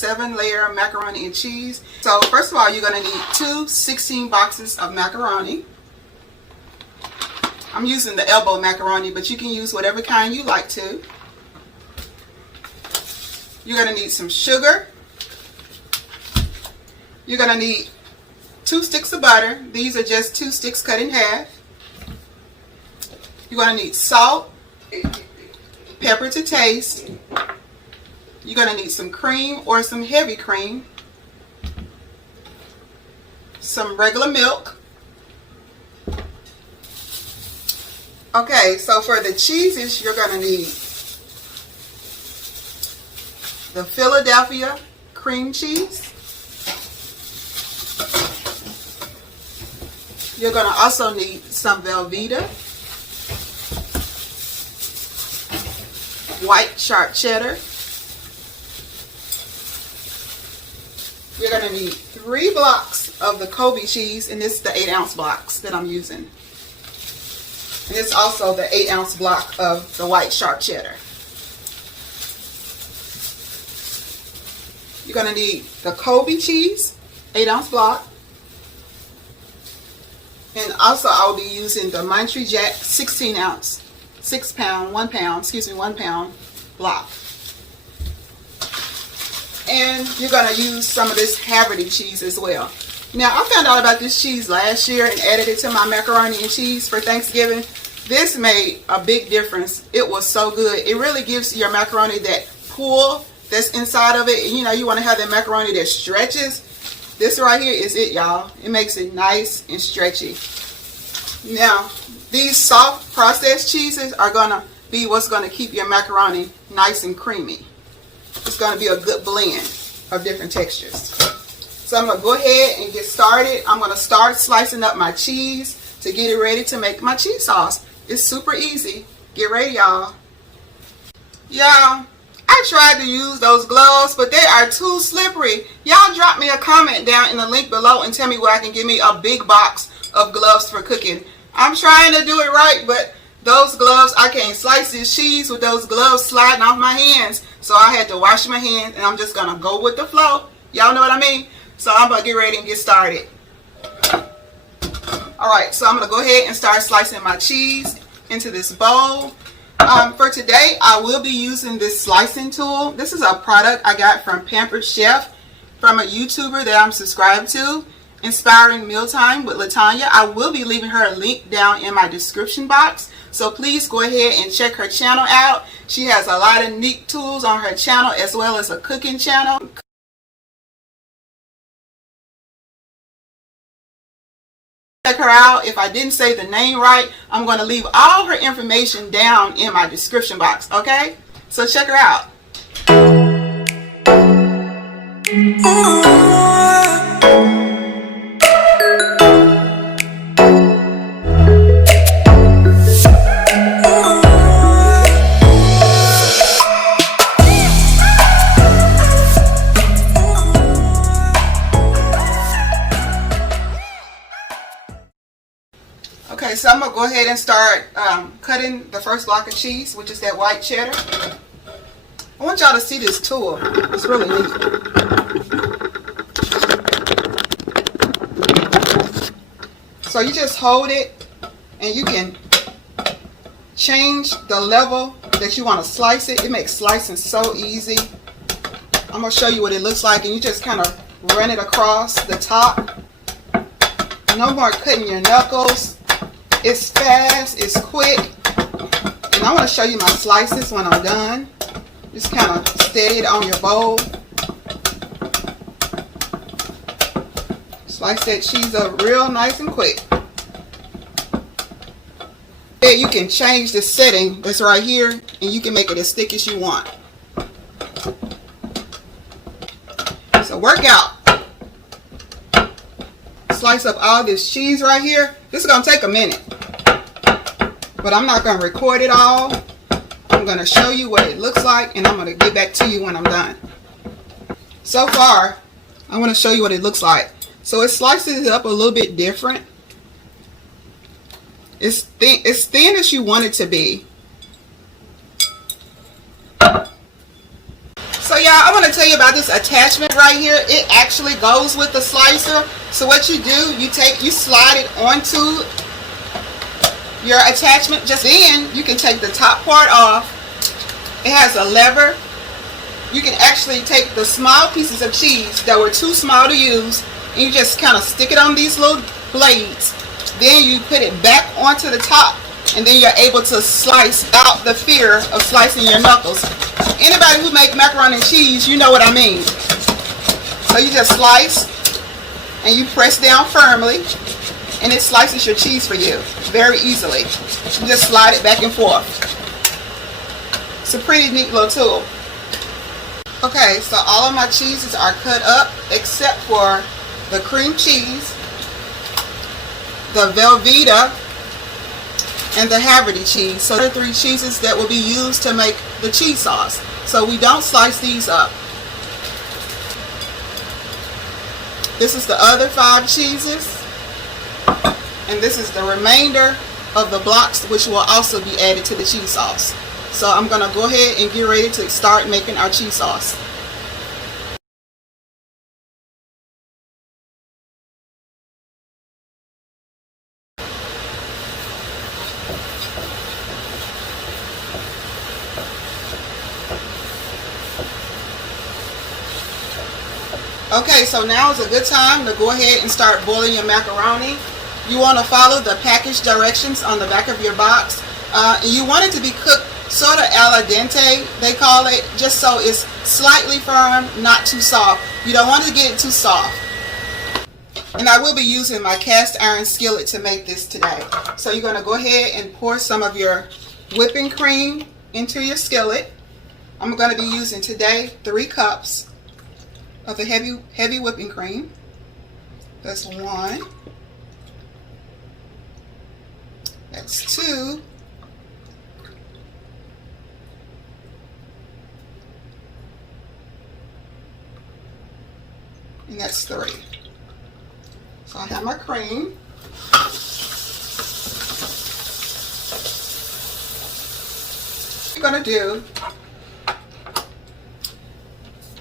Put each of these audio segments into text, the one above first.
7-layer macaroni and cheese. So first of all, you're going to need 2 16 boxes of macaroni. I'm using the elbow macaroni, but you can use whatever kind you like to. You're going to need some sugar. You're going to need 2 sticks of butter. These are just 2 sticks cut in half. You're going to need salt, pepper to taste. You're going to need some cream or some heavy cream, some regular milk. Okay, so for the cheeses, you're going to need the Philadelphia cream cheese. You're going to also need some Velveeta, white sharp cheddar. You're going to need 3 blocks of the Kobe cheese, and this is the 8-ounce blocks that I'm using. And it's also the 8-ounce block of the white sharp cheddar. You're going to need the Kobe cheese, 8-ounce block. And also I'll be using the Montreal Jack 16-ounce, 1 pound block. And you're going to use some of this Haverty cheese as well. Now, I found out about this cheese last year and added it to my macaroni and cheese for Thanksgiving. This made a big difference. It was so good. It really gives your macaroni that pull that's inside of it. And, you know, you want to have that macaroni that stretches. This right here is it, y'all. It makes it nice and stretchy. Now, these soft processed cheeses are going to be what's going to keep your macaroni nice and creamy. It's going to be a good blend of different textures. So I'm going to go ahead and get started. I'm going to start slicing up my cheese to get it ready to make my cheese sauce. It's super easy. Get ready, y'all. Y'all, I tried to use those gloves, but they are too slippery. Y'all drop me a comment down in the link below and tell me where I can get me a big box of gloves for cooking. I'm trying to do it right, but those gloves, I can't slice this cheese with those gloves sliding off my hands. So I had to wash my hands, and I'm just going to go with the flow. Y'all know what I mean? So I'm going to get ready and get started. Alright, so I'm going to go ahead and start slicing my cheese into this bowl. For today, I will be using this slicing tool. This is a product I got from Pampered Chef, from a YouTuber that I'm subscribed to, Inspiring Mealtime with LaTonya. I will be leaving her a link down in my description box. So please go ahead and check her channel out. She has a lot of neat tools on her channel as well as a cooking channel. Check her out. If I didn't say the name right, I'm going to leave all her information down in my description box, okay? So check her out. Okay, so I'm going to go ahead and start cutting the first block of cheese, which is that white cheddar. I want y'all to see this tool. It's really neat. So you just hold it and you can change the level that you want to slice it. It makes slicing so easy. I'm going to show you what it looks like, and you just kind of run it across the top. No more cutting your knuckles. It's fast, it's quick, and I want to show you my slices when I'm done. Just kind of steady it on your bowl. Slice that cheese up real nice and quick. Then you can change the setting that's right here, and you can make it as thick as you want. So work out. Slice up all this cheese right here. This is going to take a minute, but I'm not going to record it all. I'm going to show you what it looks like, and I'm going to get back to you when I'm done. So far, I want to show you what it looks like. So it slices it up a little bit different. It's thin as you want it to be. So yeah, I'm want to tell you about this attachment right here. It actually goes with the slicer. So what you do, you slide it onto your attachment. Just then you can take the top part off. It has a lever. You can actually take the small pieces of cheese that were too small to use, and you just kind of stick it on these little blades. Then you put it back onto the top, and then you're able to slice without the fear of slicing your knuckles. Anybody who make macaroni and cheese, you know what I mean. So you just slice, and you press down firmly, and it slices your cheese for you very easily. You just slide it back and forth. It's a pretty neat little tool. Okay, so all of my cheeses are cut up except for the cream cheese, the Velveeta, and the Haverty cheese. So there are 3 cheeses that will be used to make the cheese sauce. So we don't slice these up. This is the other 5 cheeses. And this is the remainder of the blocks, which will also be added to the cheese sauce. So I'm going to go ahead and get ready to start making our cheese sauce. Okay, so now is a good time to go ahead and start boiling your macaroni. You want to follow the package directions on the back of your box. You want it to be cooked sort of al dente, they call it, just so it's slightly firm, not too soft. You don't want to get it too soft. And I will be using my cast iron skillet to make this today. So you're going to go ahead and pour some of your whipping cream into your skillet. I'm going to be using today 3 cups of the heavy whipping cream. That's 1. That's 2. And that's 3. So I have my cream. What I'm going to do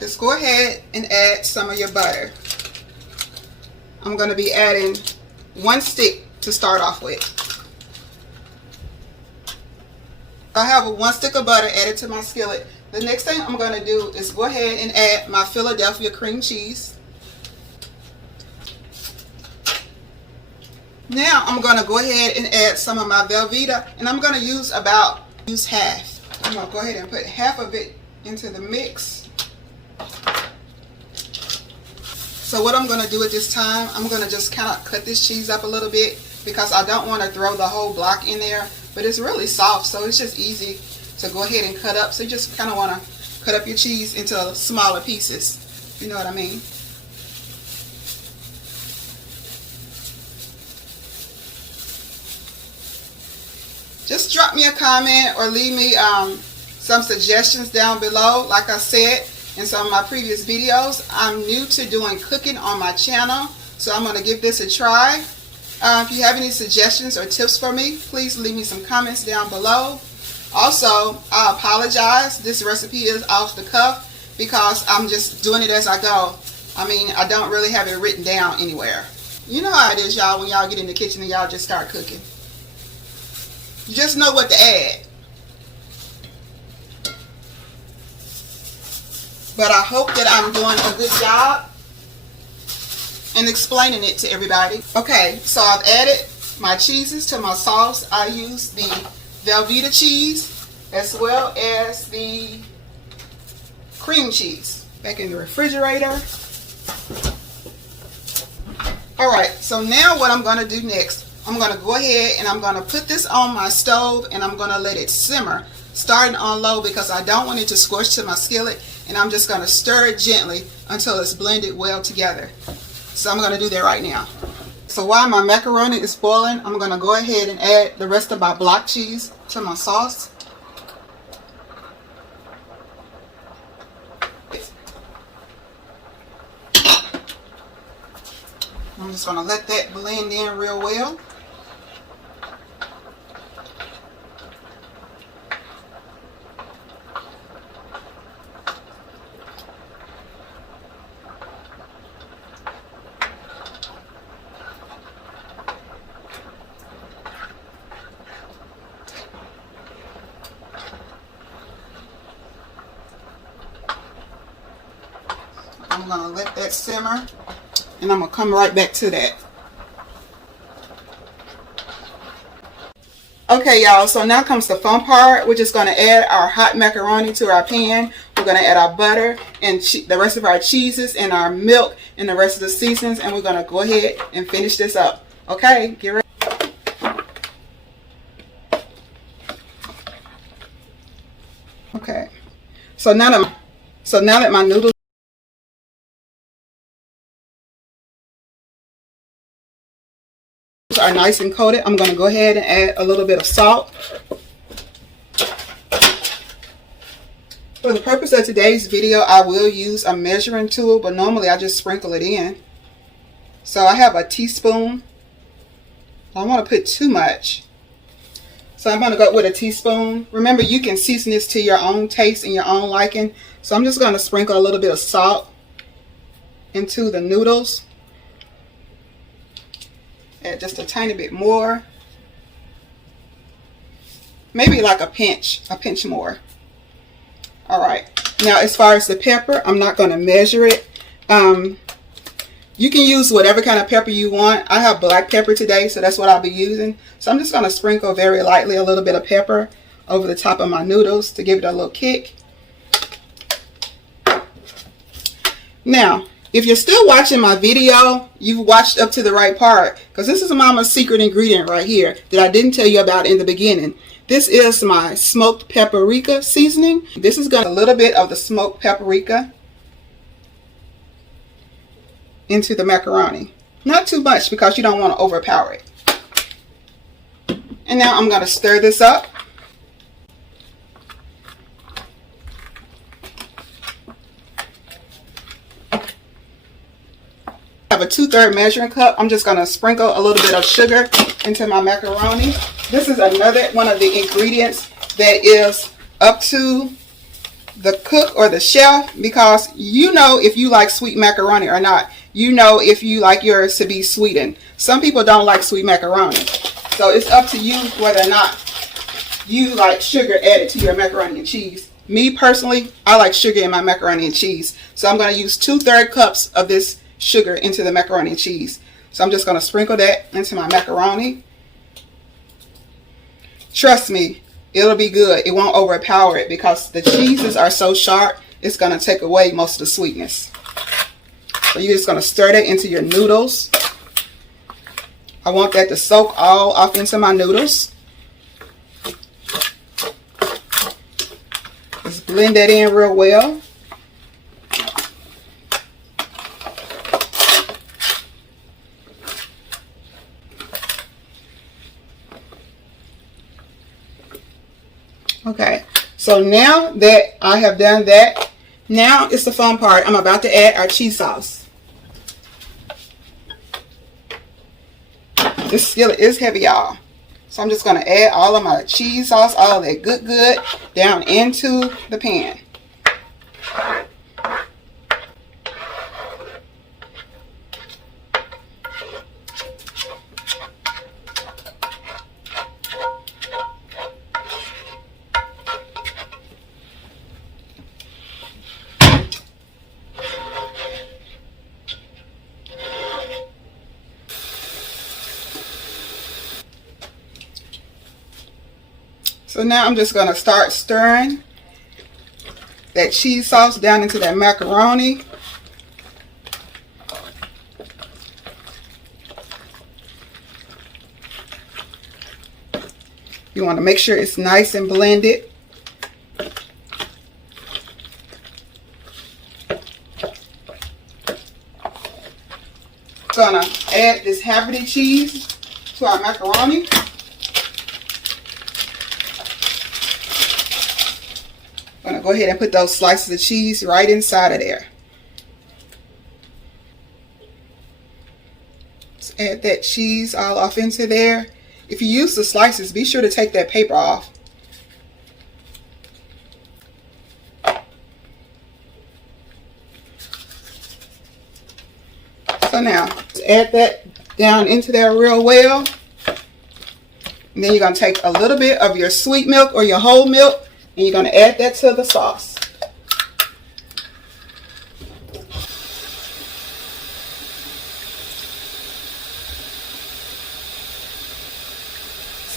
is go ahead and add some of your butter. I'm going to be adding 1 stick to start off with. I have 1 stick of butter added to my skillet. The next thing I'm going to do is go ahead and add my Philadelphia cream cheese. Now I'm going to go ahead and add some of my Velveeta, and I'm going to use half. I'm going to go ahead and put half of it into the mix. So what I'm going to do at this time, I'm going to just kind of cut this cheese up a little bit because I don't want to throw the whole block in there, but it's really soft, so it's just easy to go ahead and cut up. So you just kind of want to cut up your cheese into smaller pieces, you know what I mean. Just drop me a comment or leave me some suggestions down below. Like I said in some of my previous videos, I'm new to doing cooking on my channel, so I'm going to give this a try. If you have any suggestions or tips for me, please leave me some comments down below. Also, I apologize. This recipe is off the cuff because I'm just doing it as I go. I mean, I don't really have it written down anywhere. You know how it is, y'all, when y'all get in the kitchen and y'all just start cooking. You just know what to add. But I hope that I'm doing a good job in explaining it to everybody. Okay, so I've added my cheeses to my sauce. I use the Velveeta cheese as well as the cream cheese. Back in the refrigerator. Alright, so now what I'm going to do next, I'm going to go ahead and I'm going to put this on my stove and I'm going to let it simmer, starting on low because I don't want it to scorch to my skillet, and I'm just going to stir it gently until it's blended well together. So I'm going to do that right now. So while my macaroni is boiling, I'm going to go ahead and add the rest of my block cheese to my sauce. I'm just going to let that blend in real well. I'm going to let that simmer, and I'm going to come right back to that. Okay, y'all, so now comes the fun part. We're just going to add our hot macaroni to our pan. We're going to add our butter and the rest of our cheeses and our milk and the rest of the seasonings, and we're going to go ahead and finish this up. Okay, get ready. Okay, so now that my noodles are nice and coated, I'm going to go ahead and add a little bit of salt. For the purpose of today's video, I will use a measuring tool, but normally I just sprinkle it in. So I have a teaspoon. I don't want to put too much, so I'm going to go with a teaspoon. Remember, you can season this to your own taste and your own liking. So I'm just going to sprinkle a little bit of salt into the noodles. Add just a tiny bit more, maybe like a pinch more. All right, now as far as the pepper, I'm not going to measure it. You can use whatever kind of pepper you want. I have black pepper today, so that's what I'll be using. So I'm just going to sprinkle very lightly a little bit of pepper over the top of my noodles to give it a little kick. Now, if you're still watching my video, you've watched up to the right part, because this is Mama's secret ingredient right here that I didn't tell you about in the beginning. This is my smoked paprika seasoning. This is got a little bit of the smoked paprika into the macaroni. Not too much, because you don't want to overpower it. And now I'm going to stir this up. I have a 2/3 measuring cup. I'm just going to sprinkle a little bit of sugar into my macaroni. This is another one of the ingredients that is up to the cook or the chef, because you know if you like sweet macaroni or not. You know if you like yours to be sweetened. Some people don't like sweet macaroni. So it's up to you whether or not you like sugar added to your macaroni and cheese. Me personally, I like sugar in my macaroni and cheese. So I'm going to use 2/3 cups of this sugar into the macaroni and cheese. So I'm just going to sprinkle that into my macaroni. Trust me, it'll be good. It won't overpower it, because the cheeses are so sharp, it's going to take away most of the sweetness. So you're just going to stir that into your noodles. I want that to soak all off into my noodles. Just blend that in real well. Okay, so now that I have done that, now it's the fun part. I'm about to add our cheese sauce. This skillet is heavy, y'all. So I'm just going to add all of my cheese sauce, all of that good down into the pan. So now I'm just going to start stirring that cheese sauce down into that macaroni. You want to make sure it's nice and blended. Gonna add this Haverty cheese to our macaroni. I'm going to go ahead and put those slices of cheese right inside of there. Just add that cheese all off into there. If you use the slices, be sure to take that paper off. So now, add that down into there real well. And then you're going to take a little bit of your sweet milk or your whole milk, and you're going to add that to the sauce.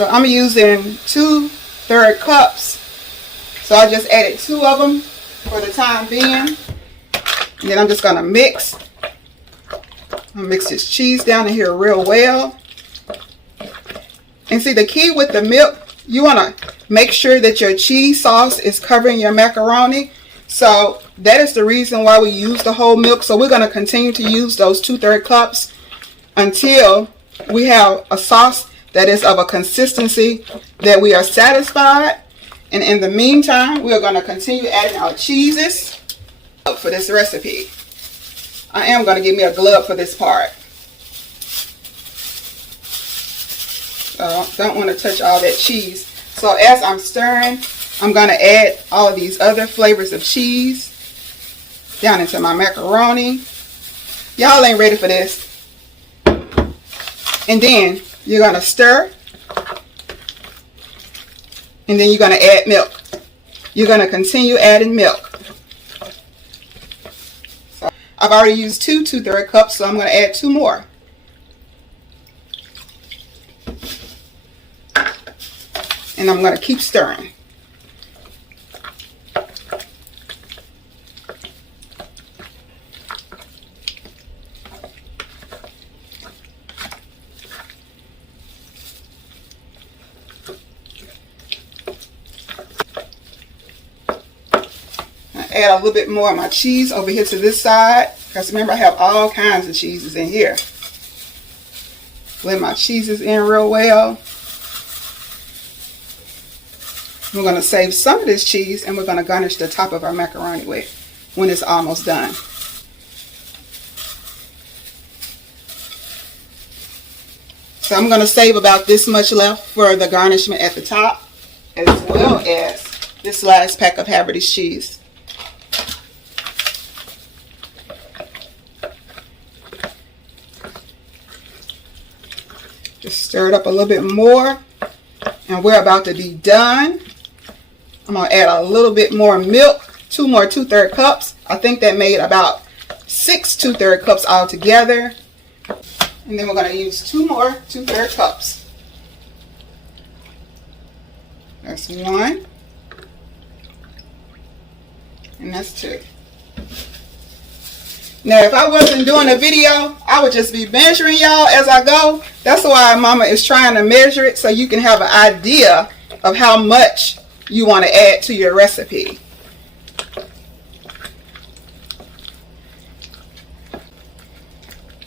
So I'm using 2/3 cups. So I just added 2 of them for the time being. And then I'm just going to mix. I'll mix this cheese down in here real well. And see, the key with the milk, you want to make sure that your cheese sauce is covering your macaroni. So that is the reason why we use the whole milk. So we're going to continue to use those 2/3 cups until we have a sauce that is of a consistency that we are satisfied. And in the meantime, we are going to continue adding our cheeses for this recipe. I am going to give me a glove for this part. So don't want to touch all that cheese. So as I'm stirring, I'm going to add all of these other flavors of cheese down into my macaroni. Y'all ain't ready for this. And then you're going to stir. And then you're going to add milk. You're going to continue adding milk. So I've already used 2/3 cups, so I'm going to add 2 more. And I'm going to keep stirring. Add a little bit more of my cheese over here to this side, because remember I have all kinds of cheeses in here. Blend my cheeses in real well. We're going to save some of this cheese and we're going to garnish the top of our macaroni with when it's almost done. So I'm going to save about this much left for the garnishment at the top, as well as this last pack of Haverty's cheese. Just stir it up a little bit more, and we're about to be done. I'm going to add a little bit more milk, 2 more 2/3 cups. I think that made about 6 2/3 cups all together. And then we're going to use 2 more 2/3 cups. That's 1. And that's 2. Now, if I wasn't doing a video, I would just be measuring y'all as I go. That's why Mama is trying to measure it, so you can have an idea of how much you want to add to your recipe.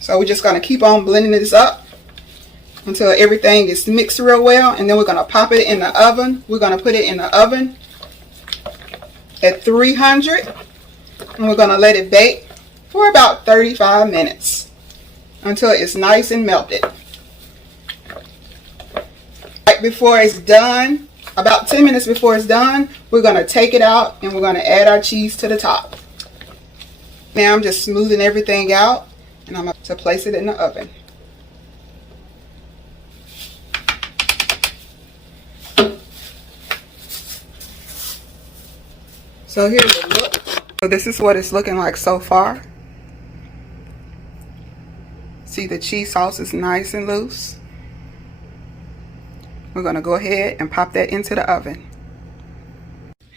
So we're just going to keep on blending this up until everything is mixed real well, and then we're going to pop it in the oven. We're going to put it in the oven at 300, and we're going to let it bake for about 35 minutes until it's nice and melted. Right before it's done, about 10 minutes before it's done, we're going to take it out and we're going to add our cheese to the top. Now I'm just smoothing everything out, and I'm going to place it in the oven. So here's the look. So this is what it's looking like so far. See, the cheese sauce is nice and loose. We're going to go ahead and pop that into the oven.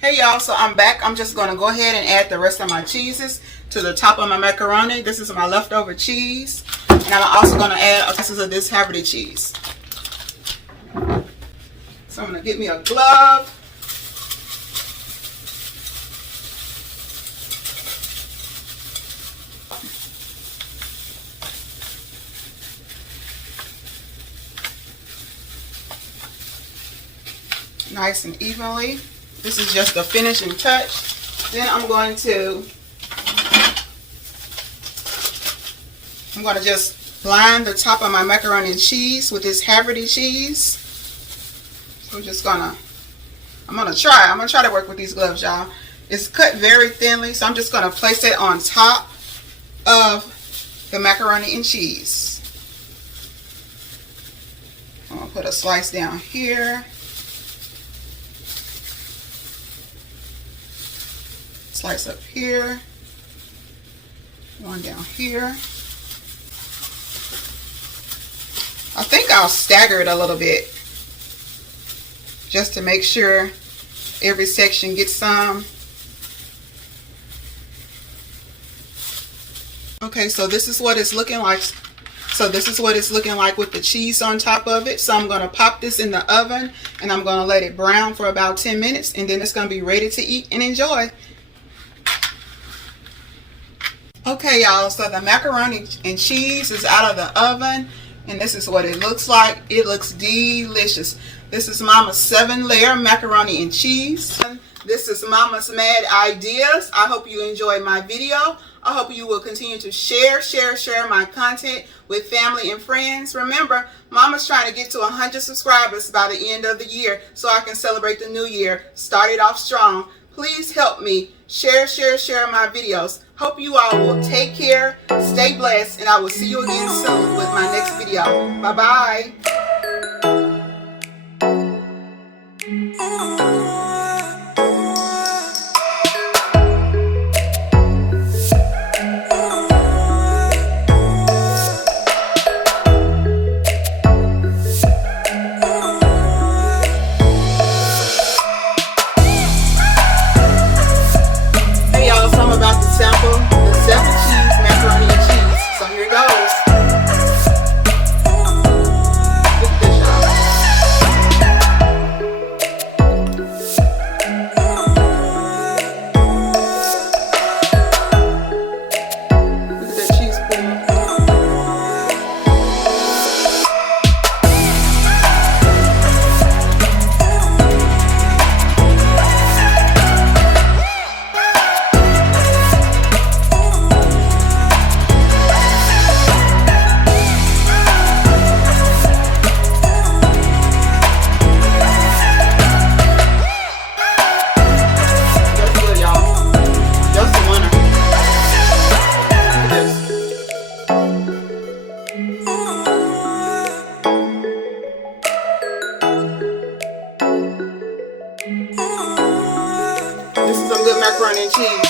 Hey y'all, so I'm back. I'm just going to go ahead and add the rest of my cheeses to the top of my macaroni. This is my leftover cheese. And I'm also going to add pieces of this Haverty cheese. So I'm going to get me a glove. Nice and evenly. This is just the finishing touch. Then I'm going to just line the top of my macaroni and cheese with this Haverty cheese. So I'm gonna try to work with these gloves, y'all. It's cut very thinly, so I'm just gonna place it on top of the macaroni and cheese. I'm gonna put a slice down here. Slice up here, one down here. I think I'll stagger it a little bit just to make sure every section gets some. Okay, so this is what it's looking like. So this is what it's looking like with the cheese on top of it. So I'm going to pop this in the oven and I'm going to let it brown for about 10 minutes and then it's going to be ready to eat and enjoy. Okay, y'all, so the macaroni and cheese is out of the oven and this is what it looks like. It looks delicious. This is Mama's 7-layer macaroni and cheese. This is Mama's Mad Ideas. I hope you enjoyed my video. I hope you will continue to share my content with family and friends. Remember, Mama's trying to get to 100 subscribers by the end of the year so I can celebrate the new year. Start it off strong. Please help me share my videos. Hope you all will take care, stay blessed, and I will see you again soon with my next video. Bye-bye. Sample the 7 cheese macaroni and cheese. So here it goes. Look at this, y'all. Look at that cheese pool. This is some good macaroni and cheese.